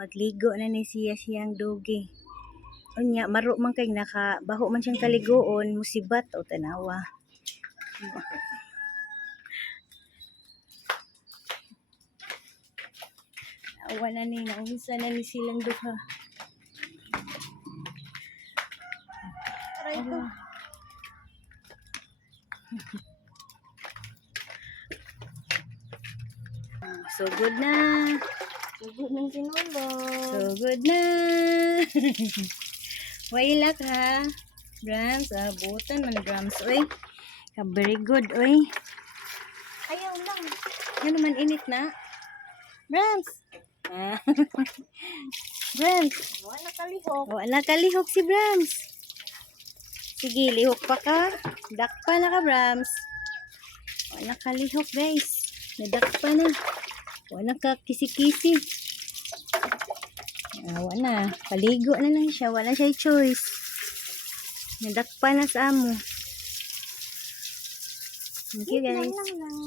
Magligo na ni siya siyang dogi. Unya, maro man kay nakabaho man siyang kaligoon, musibat o tanawa. Awa na ni, naunsa na ni silang duha. Aray ko. So good na. Sugod ng sinulo. So good na. Wailak ha. Brahms, butan man Brahms. Oy. Very good, oy. Ayaw lang. Yan naman init na. Brahms. Brahms. Wala kalihok. Wala kalihok si Brahms. Sige, lihok pa ka. Dakpa na ka, Brahms. Wala kalihok, guys. Nadakpa na. Wala ka kisi-kisi. Wala. Paligo na lang siya. Wala siya choice. Nadakpa na sa amo. Thank you, guys. Lang.